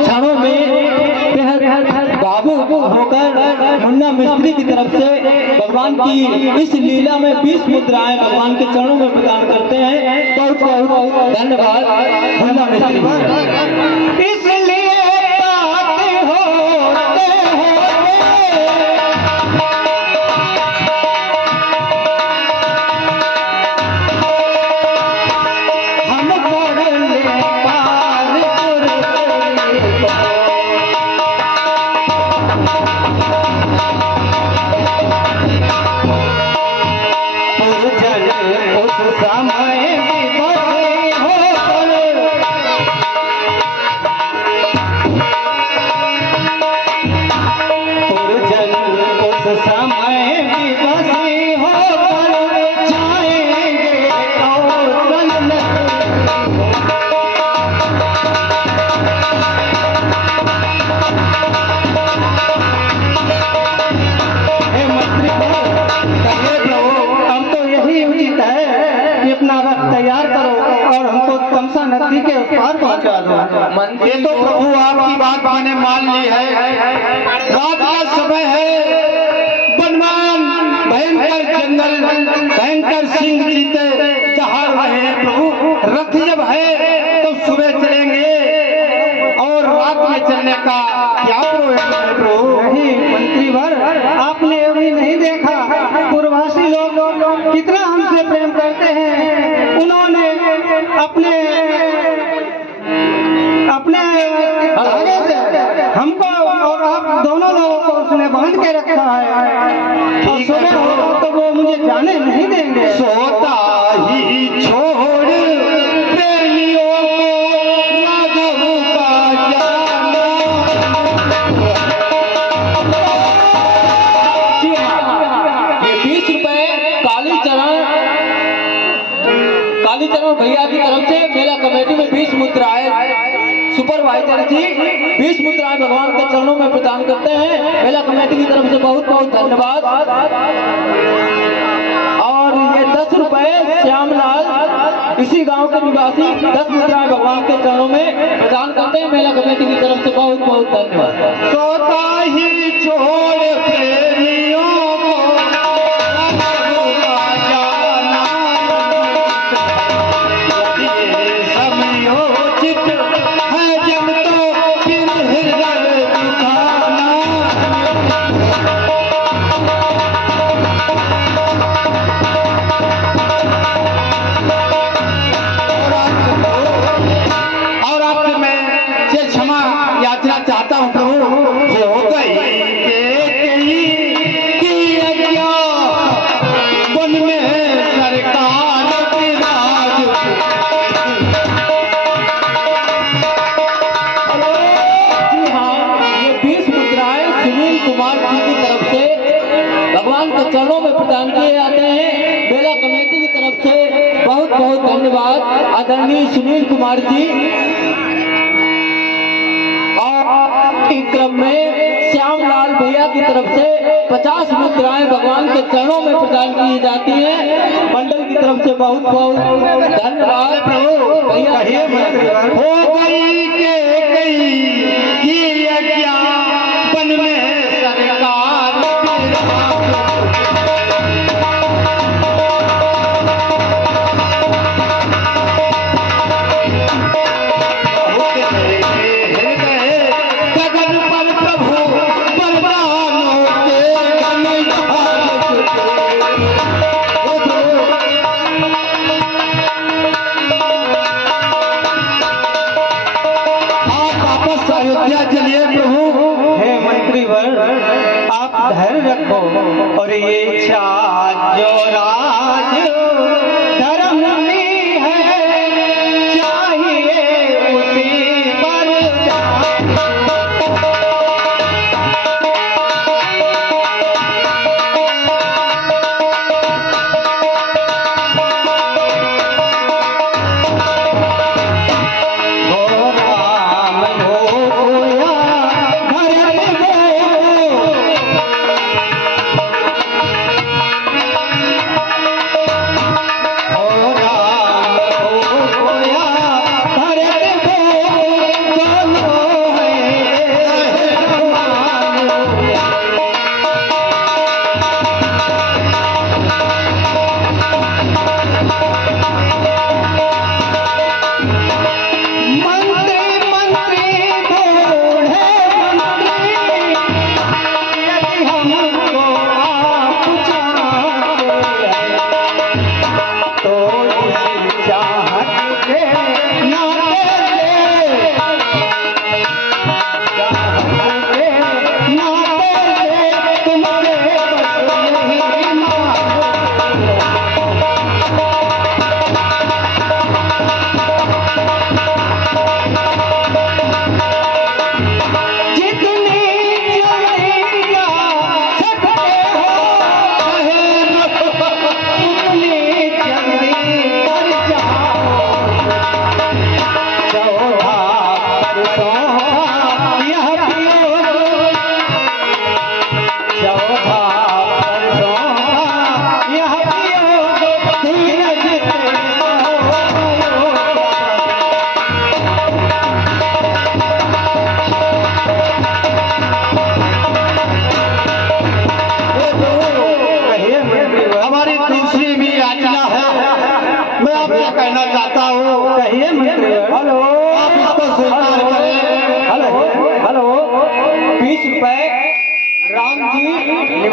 क्षणों में बेहद भावुक होकर मुन्ना मिस्त्री की तरफ से भगवान की इस लीला में 20 मुद्राएं भगवान के चरणों में प्रदान करते हैं। बहुत बहुत धन्यवाद मुन्ना मिस्त्री। इसलिए तैयार करो और हमको तमसा नदी के उस पार पहुंचा दो। ये तो प्रभु आपकी बात मैंने मान ली है। रात का समय है, बनमान भयंकर जंगल, भयंकर सिंह चीते चढ़ रहे हैं प्रभु। रथ जब है तो सुबह चलेंगे और रात में चलने का क्या प्रयोजन है प्रभु? नहीं मंत्रीवर, आपने अभी नहीं देखा पूर्ववासी लोग कितना हमसे प्रेम करते हैं। उन्होंने अपने धागे से हमको और आप दोनों लोगों को उसने बांध के रखा है और सुबह होगा तो वो मुझे जाने नहीं देंगे। सोता ही छोड़ प्रेमियों को राघव का जाना। ये 20 रुपए कालीचरण भैया की तरफ से मेला कमेटी में 20 मुद्राएं सुपरवाइजर जी 20 मुद्राएं भगवान के चरणों में प्रदान करते हैं। मेला कमेटी की तरफ से बहुत बहुत धन्यवाद। और ये 10 रुपए श्यामलाल इसी गांव के निवासी 10 मुद्राएं भगवान के चरणों में प्रदान करते हैं। मेला कमेटी की तरफ से बहुत बहुत धन्यवाद। सोता ही छोड़ प्रेमियों को राघव का जाना। ये समयोचित है जब तो फिर हृदय दुखाना। और आपसे मैं से क्षमा याचना चाहता हूँ प्रभु। हो गई कि अज्ञा वन में सरकार की राज। जी हाँ, ये 20 मुद्राएं सुनील कुमार जी की तरफ से भगवान के चरणों में प्रदान किए जाते हैं। मेला कमेटी की तरफ से बहुत बहुत धन्यवाद आदरणीय सुनील कुमार जी। और इस क्रम में श्यामलाल भैया की तरफ से 50 मुद्राएं भगवान के चरणों में प्रदान की जाती हैं। मंडल की तरफ से बहुत बहुत धन्यवाद प्रभु भैया। हो गई के गई कि अज्ञा वन में सरकार की राज। गगन पर प्रभु बलवानों के आप वापस अयोध्या चलिए प्रभु। हे मंत्रीवर, आप धैर्य रखो और ये इच्छा जो राज धर्म की है चाहिए उसी पर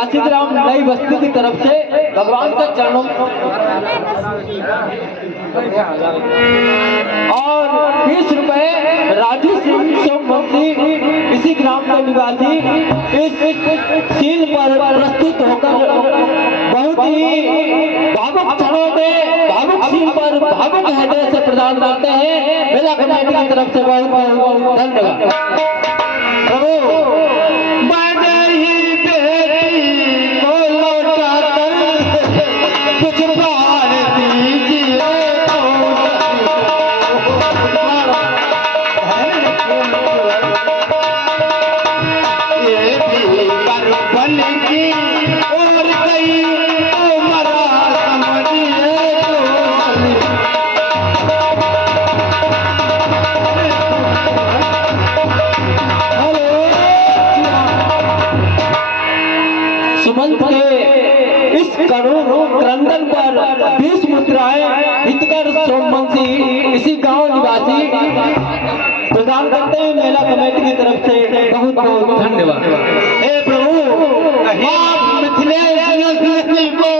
निवासी ग्राम नई बस्ती की तरफ से भगवान के चरणों और 20 रुपए राजू सिंह सोमवंशी इसी ग्राम के निवासी इस सील पर प्रस्तुत होकर बहुत ही भावुक क्षणों में भावुक सील पर भावुक हृदय से प्रदान करते हैं। मेला कमेटी की तरफ से बहुत बहुत धन्यवाद। प्रभु बड़े ही बेटी को लौटा कर कुछ बार दीजिए ये भी बन की और गई तो मरा समझिए सुमंत के इस करोड़ क्रंदन पर 20 मुद्राएं हितकर सोमवंशी इसी गांव निवासी प्रदान करते हैं। मेला कमेटी की तरफ से बहुत बहुत धन्यवाद। हे प्रभु आप मिथिलेश जी को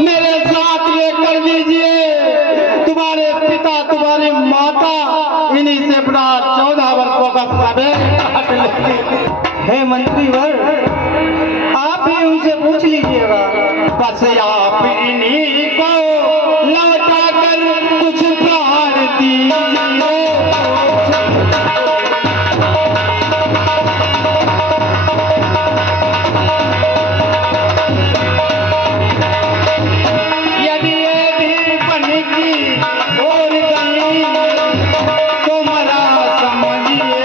मेरे साथ ये कर दीजिए। तुम्हारे पिता तुम्हारी माता इन्हीं से बड़ा 14 वर्षों का समय हे मंत्रीवर, आप ही उनसे पूछ लीजिएगा। बस आप इन्हीं को लौटा कर कुछ प्राण दीजिए। यदि ये भी बन की और गई तो मरा समझिए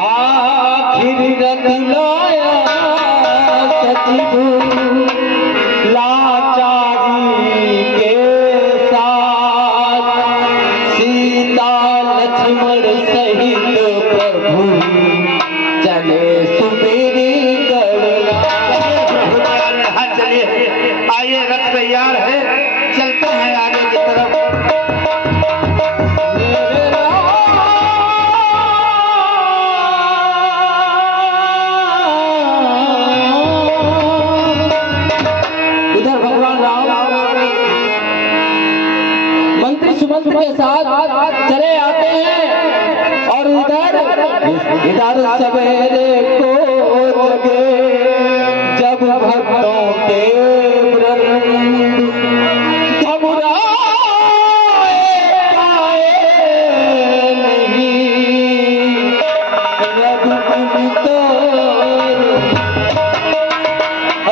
आखिर रत लाया सचिव लाचारी के साथ सीता लक्ष्मण सहित प्रभु चले सुमेरी हाँ चलिए आइए रथ तैयार है चलते हैं आगे की तरफ। इधर भगवान राम मंत्री सुमंत के साथ चले आते हैं और इधर सवेरे को जगे